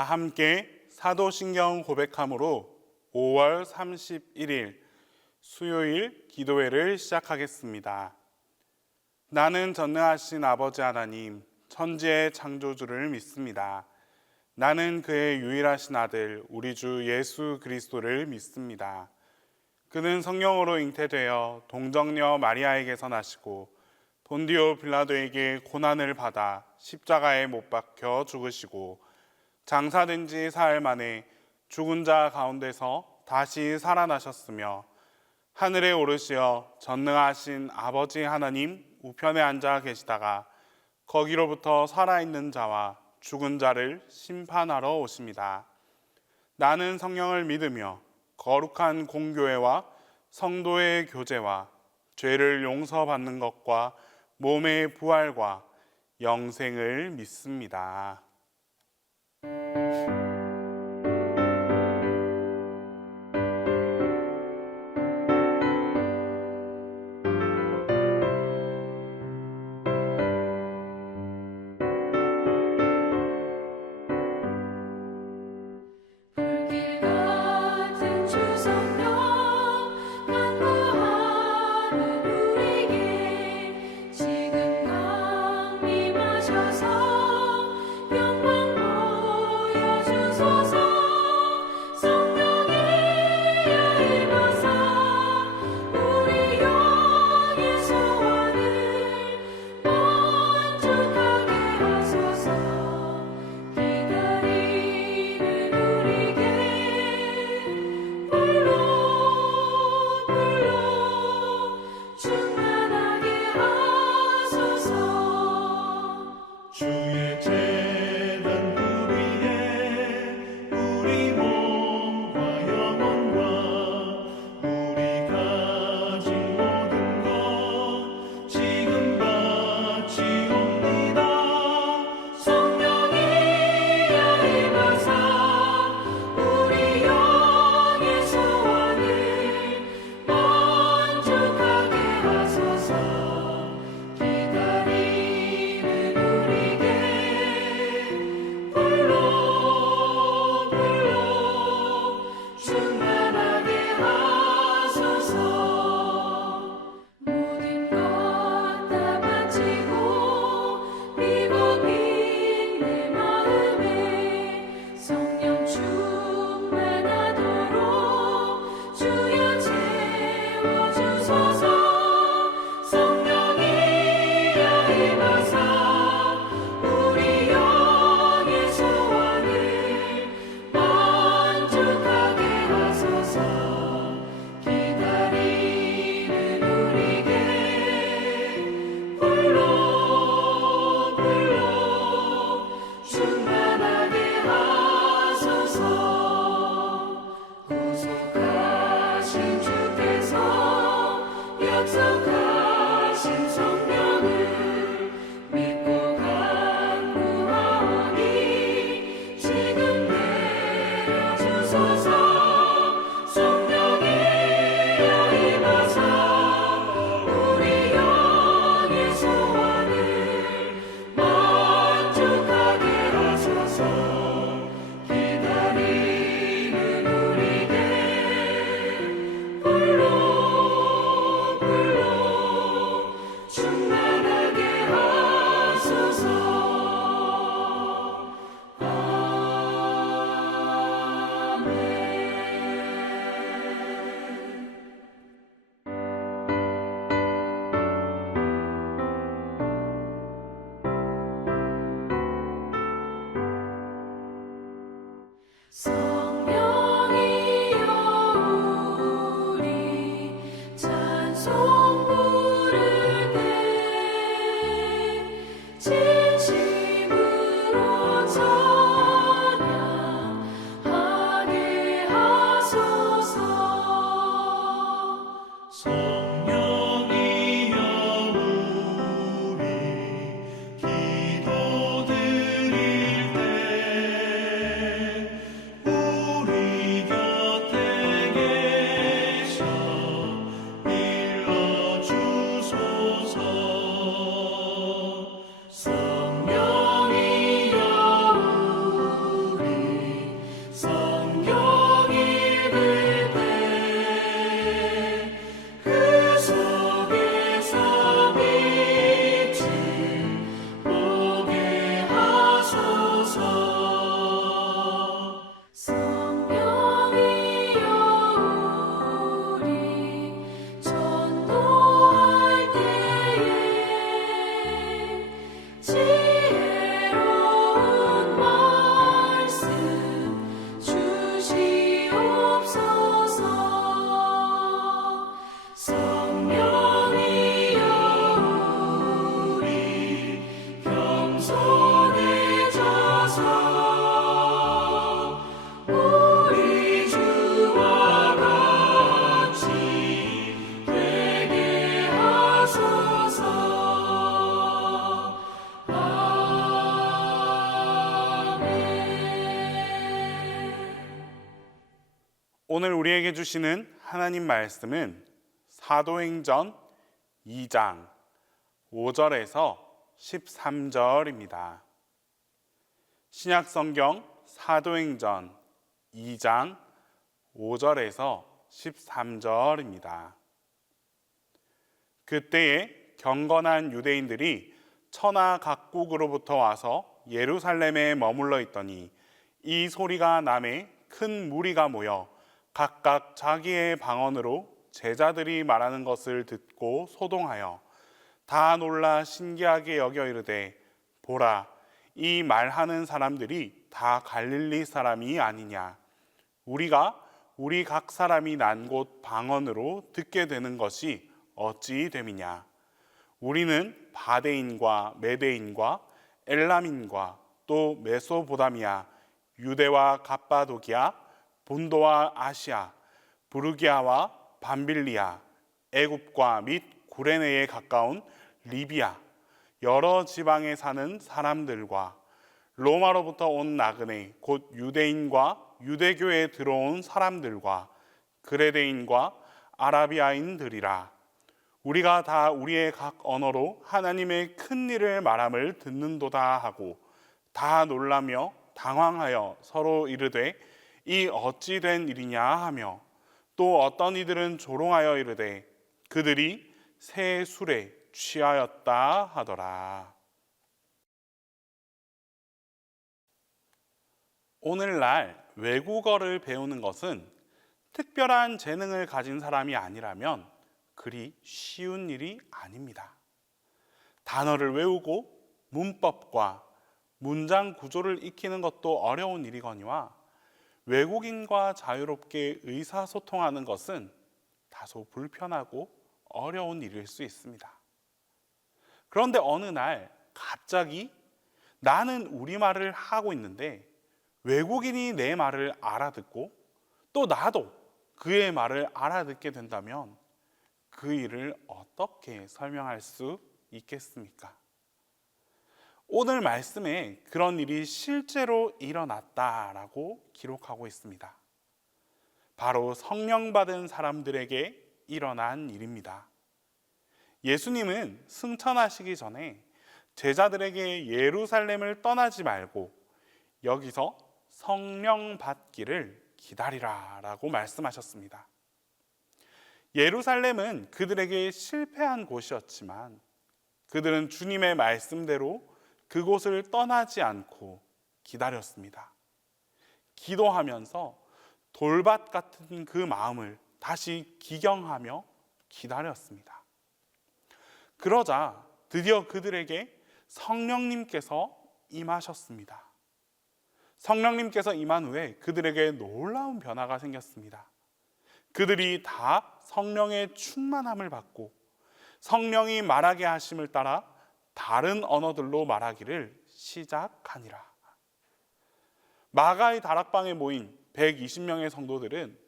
다 함께 사도신경 고백함으로 5월 31일 수요일 기도회를 시작하겠습니다. 나는 전능하신 아버지 하나님, 천지의 창조주를 믿습니다. 나는 그의 유일하신 아들, 우리 주 예수 그리스도를 믿습니다. 그는 성령으로 잉태되어 동정녀 마리아에게서 나시고 본디오 빌라도에게 고난을 받아 십자가에 못 박혀 죽으시고 장사된 지 사흘 만에 죽은 자 가운데서 다시 살아나셨으며 하늘에 오르시어 전능하신 아버지 하나님 우편에 앉아 계시다가 거기로부터 살아있는 자와 죽은 자를 심판하러 오십니다. 나는 성령을 믿으며 거룩한 공교회와 성도의 교제와 죄를 용서받는 것과 몸의 부활과 영생을 믿습니다. 오늘 우리에게 주시는 하나님 말씀은 사도행전 2장 5절에서 13절입니다. 신약성경 사도행전 2장 5절에서 13절입니다. 그때에 경건한 유대인들이 천하 각국으로부터 와서 예루살렘에 머물러 있더니 이 소리가 남에 큰 무리가 모여 각각 자기의 방언으로 제자들이 말하는 것을 듣고 소동하여 다 놀라 신기하게 여겨 이르되 보라, 이 말하는 사람들이 다 갈릴리 사람이 아니냐. 우리가 우리 각 사람이 난 곳 방언으로 듣게 되는 것이 어찌 됨이냐. 우리는 바데인과 메데인과 엘람인과 또 메소보다미아, 유대와 갑바도기아, 본도와 아시아, 부르기아와 밤빌리아, 애굽과 및 구레네에 가까운 리비아, 여러 지방에 사는 사람들과 로마로부터 온 나그네 곧 유대인과 유대교에 들어온 사람들과 그레데인과 아라비아인들이라. 우리가 다 우리의 각 언어로 하나님의 큰 일을 말함을 듣는도다 하고 다 놀라며 당황하여 서로 이르되 이 어찌 된 일이냐 하며 또 어떤 이들은 조롱하여 이르되 그들이 새 술에 취하였다 하더라. 오늘날 외국어를 배우는 것은 특별한 재능을 가진 사람이 아니라면 그리 쉬운 일이 아닙니다. 단어를 외우고 문법과 문장 구조를 익히는 것도 어려운 일이거니와 외국인과 자유롭게 의사소통하는 것은 다소 불편하고 어려운 일일 수 있습니다. 그런데 어느 날 갑자기 나는 우리말을 하고 있는데 외국인이 내 말을 알아듣고 또 나도 그의 말을 알아듣게 된다면 그 일을 어떻게 설명할 수 있겠습니까? 오늘 말씀에 그런 일이 실제로 일어났다라고 기록하고 있습니다. 바로 성령 받은 사람들에게 일어난 일입니다. 예수님은 승천하시기 전에 제자들에게 예루살렘을 떠나지 말고 여기서 성령 받기를 기다리라 라고 말씀하셨습니다. 예루살렘은 그들에게 실패한 곳이었지만 그들은 주님의 말씀대로 그곳을 떠나지 않고 기다렸습니다. 기도하면서 돌밭 같은 그 마음을 다시 기경하며 기다렸습니다. 그러자 드디어 그들에게 성령님께서 임하셨습니다. 성령님께서 임한 후에 그들에게 놀라운 변화가 생겼습니다. 그들이 다 성령의 충만함을 받고 성령이 말하게 하심을 따라 다른 언어들로 말하기를 시작하니라. 마가의 다락방에 모인 120명의 성도들은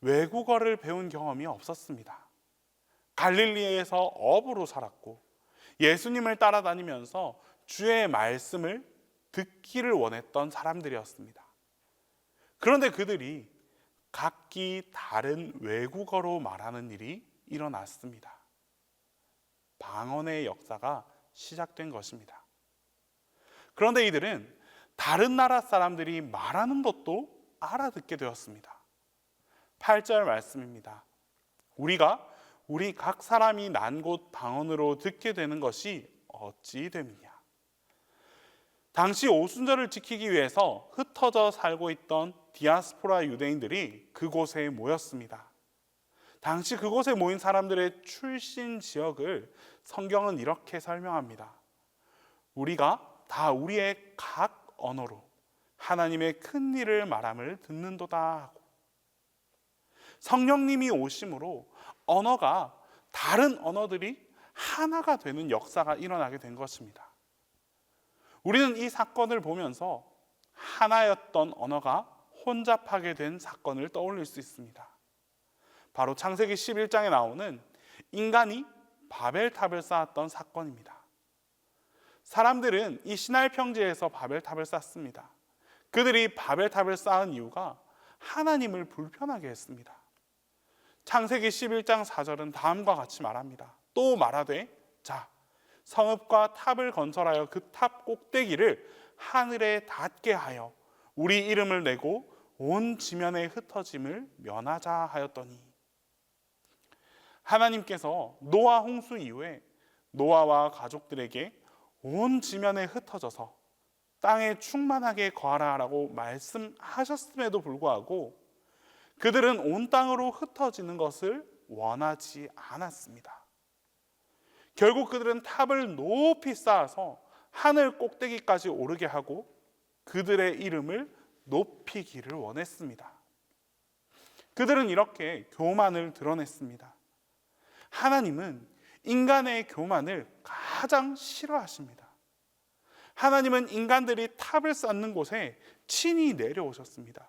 외국어를 배운 경험이 없었습니다. 갈릴리에서 어부로 살았고 예수님을 따라다니면서 주의 말씀을 듣기를 원했던 사람들이었습니다. 그런데 그들이 각기 다른 외국어로 말하는 일이 일어났습니다. 방언의 역사가 시작된 것입니다. 그런데 이들은 다른 나라 사람들이 말하는 것도 알아듣게 되었습니다. 8절 말씀입니다. 우리가 우리 각 사람이 난 곳 방언으로 듣게 되는 것이 어찌 됨이냐. 당시 오순절을 지키기 위해서 흩어져 살고 있던 디아스포라 유대인들이 그곳에 모였습니다. 당시 그곳에 모인 사람들의 출신 지역을 성경은 이렇게 설명합니다. 우리가 다 우리의 각 언어로 하나님의 큰 일을 말함을 듣는도다 하고, 성령님이 오심으로 언어가 다른 언어들이 하나가 되는 역사가 일어나게 된 것입니다. 우리는 이 사건을 보면서 하나였던 언어가 혼잡하게 된 사건을 떠올릴 수 있습니다. 바로 창세기 11장에 나오는 인간이 바벨탑을 쌓았던 사건입니다. 사람들은 이 시나이 평지에서 바벨탑을 쌓습니다. 그들이 바벨탑을 쌓은 이유가 하나님을 불편하게 했습니다. 창세기 11장 4절은 다음과 같이 말합니다. 또 말하되 자 성읍과 탑을 건설하여 그 탑 꼭대기를 하늘에 닿게 하여 우리 이름을 내고 온 지면에 흩어짐을 면하자 하였더니, 하나님께서 노아 홍수 이후에 노아와 가족들에게 온 지면에 흩어져서 땅에 충만하게 거하라라고 말씀하셨음에도 불구하고 그들은 온 땅으로 흩어지는 것을 원하지 않았습니다. 결국 그들은 탑을 높이 쌓아서 하늘 꼭대기까지 오르게 하고 그들의 이름을 높이기를 원했습니다. 그들은 이렇게 교만을 드러냈습니다. 하나님은 인간의 교만을 가장 싫어하십니다. 하나님은 인간들이 탑을 쌓는 곳에 친히 내려오셨습니다.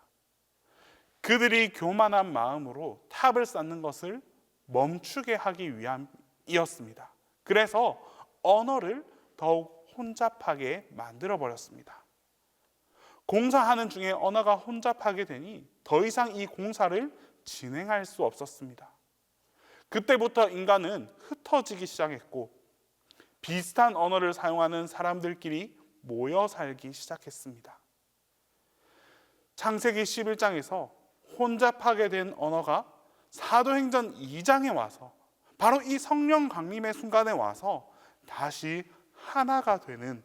그들이 교만한 마음으로 탑을 쌓는 것을 멈추게 하기 위함이었습니다. 그래서 언어를 더욱 혼잡하게 만들어버렸습니다. 공사하는 중에 언어가 혼잡하게 되니 더 이상 이 공사를 진행할 수 없었습니다. 그때부터 인간은 흩어지기 시작했고 비슷한 언어를 사용하는 사람들끼리 모여 살기 시작했습니다. 창세기 11장에서 혼잡하게 된 언어가 사도행전 2장에 와서 바로 이 성령 강림의 순간에 와서 다시 하나가 되는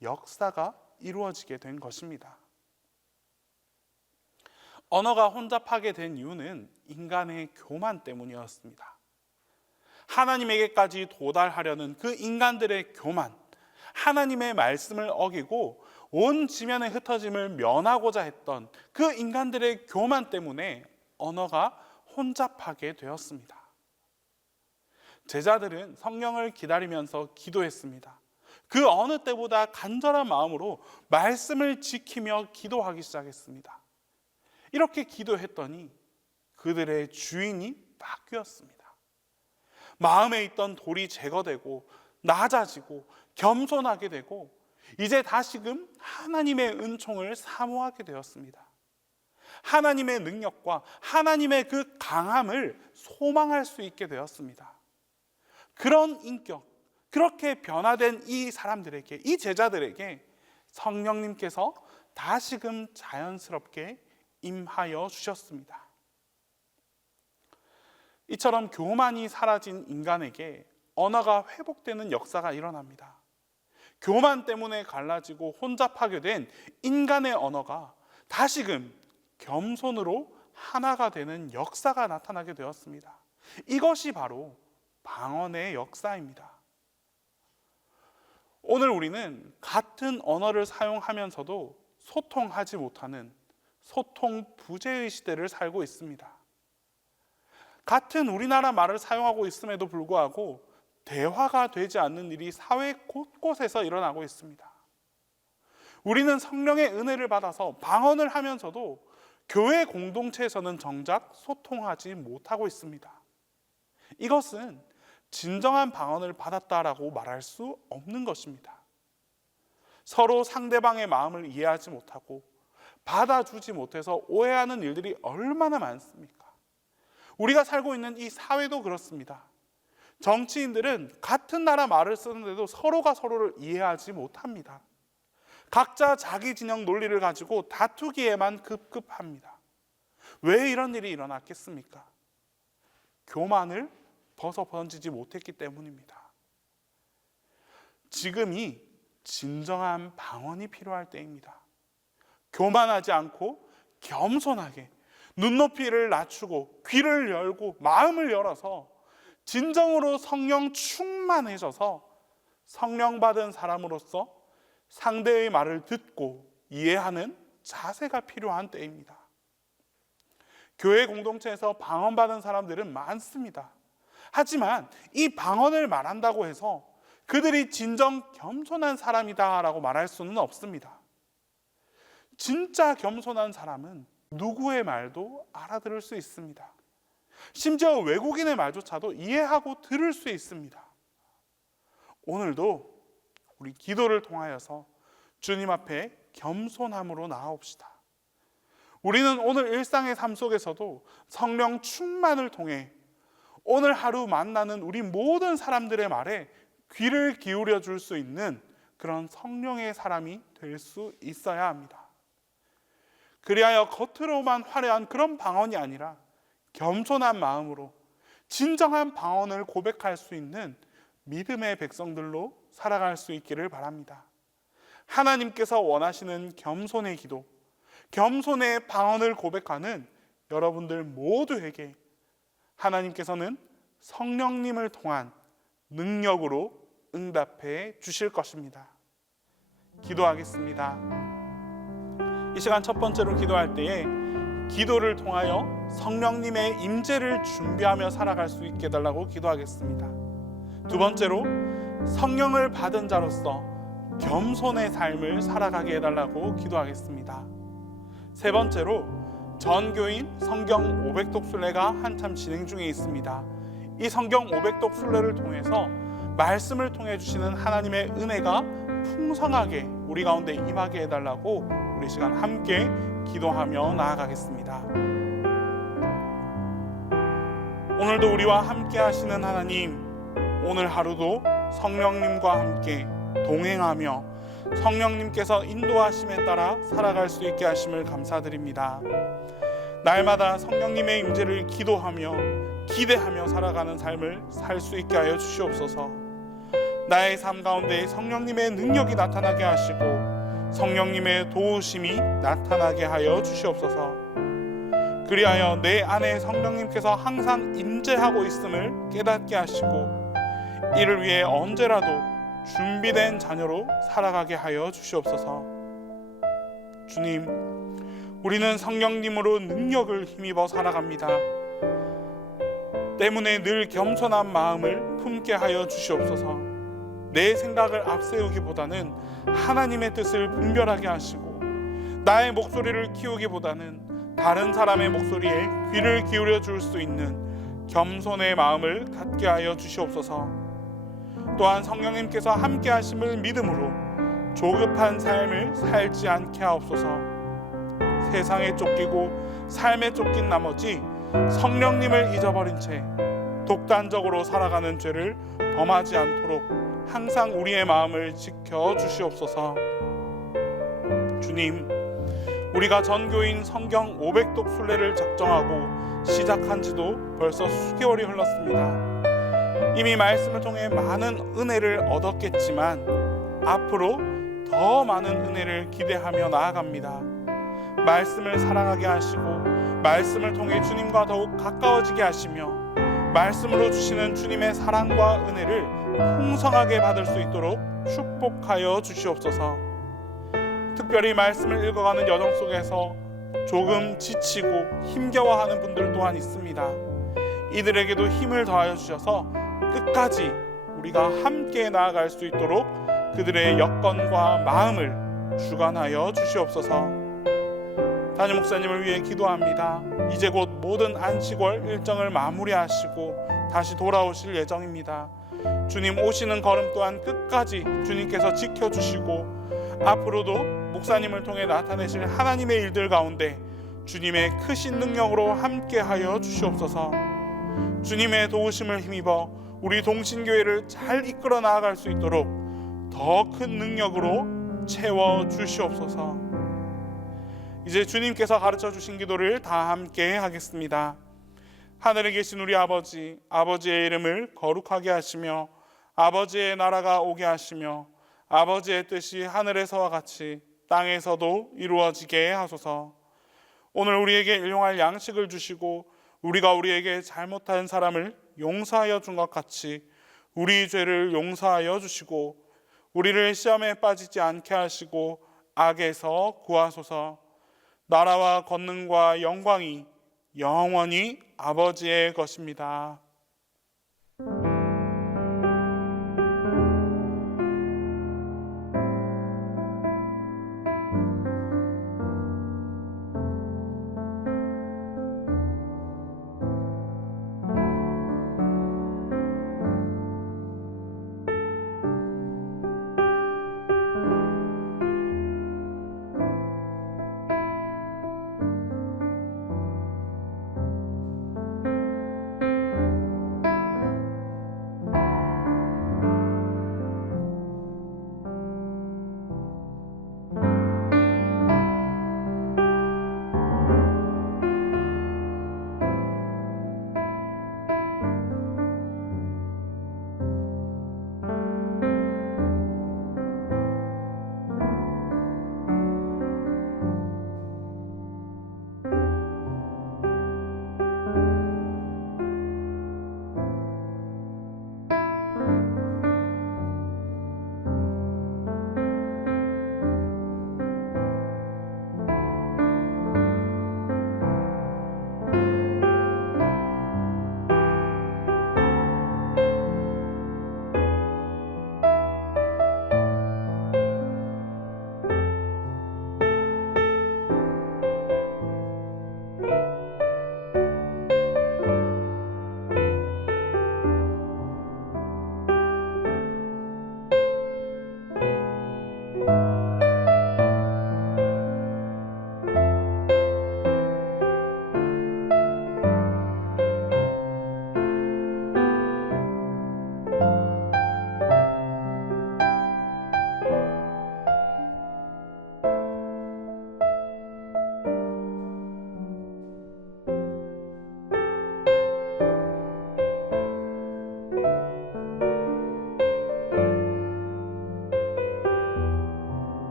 역사가 이루어지게 된 것입니다. 언어가 혼잡하게 된 이유는 인간의 교만 때문이었습니다. 하나님에게까지 도달하려는 그 인간들의 교만, 하나님의 말씀을 어기고 온 지면의 흩어짐을 면하고자 했던 그 인간들의 교만 때문에 언어가 혼잡하게 되었습니다. 제자들은 성령을 기다리면서 기도했습니다. 그 어느 때보다 간절한 마음으로 말씀을 지키며 기도하기 시작했습니다. 이렇게 기도했더니 그들의 주인이 바뀌었습니다. 마음에 있던 돌이 제거되고 낮아지고 겸손하게 되고 이제 다시금 하나님의 은총을 사모하게 되었습니다. 하나님의 능력과 하나님의 그 강함을 소망할 수 있게 되었습니다. 그런 인격, 그렇게 변화된 이 사람들에게, 이 제자들에게 성령님께서 다시금 자연스럽게 임하여 주셨습니다. 이처럼 교만이 사라진 인간에게 언어가 회복되는 역사가 일어납니다. 교만 때문에 갈라지고 혼잡하게 된 인간의 언어가 다시금 겸손으로 하나가 되는 역사가 나타나게 되었습니다. 이것이 바로 방언의 역사입니다. 오늘 우리는 같은 언어를 사용하면서도 소통하지 못하는 소통 부재의 시대를 살고 있습니다. 같은 우리나라 말을 사용하고 있음에도 불구하고 대화가 되지 않는 일이 사회 곳곳에서 일어나고 있습니다. 우리는 성령의 은혜를 받아서 방언을 하면서도 교회 공동체에서는 정작 소통하지 못하고 있습니다. 이것은 진정한 방언을 받았다라고 말할 수 없는 것입니다. 서로 상대방의 마음을 이해하지 못하고 받아주지 못해서 오해하는 일들이 얼마나 많습니까? 우리가 살고 있는 이 사회도 그렇습니다. 정치인들은 같은 나라 말을 쓰는데도 서로가 서로를 이해하지 못합니다. 각자 자기 진영 논리를 가지고 다투기에만 급급합니다. 왜 이런 일이 일어났겠습니까? 교만을 벗어던지지 못했기 때문입니다. 지금이 진정한 방언이 필요할 때입니다. 교만하지 않고 겸손하게 눈높이를 낮추고 귀를 열고 마음을 열어서 진정으로 성령 충만해져서 성령 받은 사람으로서 상대의 말을 듣고 이해하는 자세가 필요한 때입니다. 교회 공동체에서 방언 받은 사람들은 많습니다. 하지만 이 방언을 말한다고 해서 그들이 진정 겸손한 사람이다라고 말할 수는 없습니다. 진짜 겸손한 사람은 누구의 말도 알아들을 수 있습니다. 심지어 외국인의 말조차도 이해하고 들을 수 있습니다. 오늘도 우리 기도를 통하여서 주님 앞에 겸손함으로 나아옵시다. 우리는 오늘 일상의 삶 속에서도 성령 충만을 통해 오늘 하루 만나는 우리 모든 사람들의 말에 귀를 기울여 줄 수 있는 그런 성령의 사람이 될 수 있어야 합니다. 그리하여 겉으로만 화려한 그런 방언이 아니라 겸손한 마음으로 진정한 방언을 고백할 수 있는 믿음의 백성들로 살아갈 수 있기를 바랍니다. 하나님께서 원하시는 겸손의 기도, 겸손의 방언을 고백하는 여러분들 모두에게 하나님께서는 성령님을 통한 능력으로 응답해 주실 것입니다. 기도하겠습니다. 이 시간 첫 번째로 기도할 때에 기도를 통하여 성령님의 임재를 준비하며 살아갈 수 있게 해달라고 기도하겠습니다. 두 번째로 성령을 받은 자로서 겸손의 삶을 살아가게 해달라고 기도하겠습니다. 세 번째로 전교인 성경 500독 순례가 한참 진행 중에 있습니다. 이 성경 500독 순례를 통해서 말씀을 통해 주시는 하나님의 은혜가 풍성하게 우리 가운데 임하게 해달라고 우리 시간 함께 기도하며 나아가겠습니다. 오늘도 우리와 함께 하시는 하나님, 오늘 하루도 성령님과 함께 동행하며 성령님께서 인도하심에 따라 살아갈 수 있게 하심을 감사드립니다. 날마다 성령님의 임재를 기도하며 기대하며 살아가는 삶을 살 수 있게 하여 주시옵소서. 나의 삶 가운데 성령님의 능력이 나타나게 하시고 성령님의 도우심이 나타나게 하여 주시옵소서. 그리하여 내 안에 성령님께서 항상 임재하고 있음을 깨닫게 하시고 이를 위해 언제라도 준비된 자녀로 살아가게 하여 주시옵소서. 주님, 우리는 성령님으로 능력을 힘입어 살아갑니다. 때문에 늘 겸손한 마음을 품게 하여 주시옵소서. 내 생각을 앞세우기보다는 하나님의 뜻을 분별하게 하시고 나의 목소리를 키우기보다는 다른 사람의 목소리에 귀를 기울여 줄 수 있는 겸손의 마음을 갖게 하여 주시옵소서. 또한 성령님께서 함께 하심을 믿음으로 조급한 삶을 살지 않게 하옵소서. 세상에 쫓기고 삶에 쫓긴 나머지 성령님을 잊어버린 채 독단적으로 살아가는 죄를 범하지 않도록 항상 우리의 마음을 지켜 주시옵소서. 주님, 우리가 전교인 성경 500독 순례를 작정하고 시작한 지도 벌써 수개월이 흘렀습니다. 이미 말씀을 통해 많은 은혜를 얻었겠지만 앞으로 더 많은 은혜를 기대하며 나아갑니다. 말씀을 사랑하게 하시고 말씀을 통해 주님과 더욱 가까워지게 하시며 말씀으로 주시는 주님의 사랑과 은혜를 풍성하게 받을 수 있도록 축복하여 주시옵소서. 특별히 말씀을 읽어가는 여정 속에서 조금 지치고 힘겨워하는 분들 또한 있습니다. 이들에게도 힘을 더하여 주셔서 끝까지 우리가 함께 나아갈 수 있도록 그들의 여건과 마음을 주관하여 주시옵소서. 담임 목사님을 위해 기도합니다. 이제 곧 모든 안식월 일정을 마무리하시고 다시 돌아오실 예정입니다. 주님 오시는 걸음 또한 끝까지 주님께서 지켜주시고 앞으로도 목사님을 통해 나타내실 하나님의 일들 가운데 주님의 크신 능력으로 함께하여 주시옵소서. 주님의 도우심을 힘입어 우리 동신교회를 잘 이끌어 나아갈 수 있도록 더 큰 능력으로 채워 주시옵소서. 이제 주님께서 가르쳐 주신 기도를 다 함께 하겠습니다. 하늘에 계신 우리 아버지, 아버지의 이름을 거룩하게 하시며 아버지의 나라가 오게 하시며 아버지의 뜻이 하늘에서와 같이 땅에서도 이루어지게 하소서. 오늘 우리에게 일용할 양식을 주시고 우리가 우리에게 잘못한 사람을 용서하여 준 것 같이 우리 죄를 용서하여 주시고 우리를 시험에 빠지지 않게 하시고 악에서 구하소서. 나라와 권능과 영광이 영원히 아버지의 것입니다.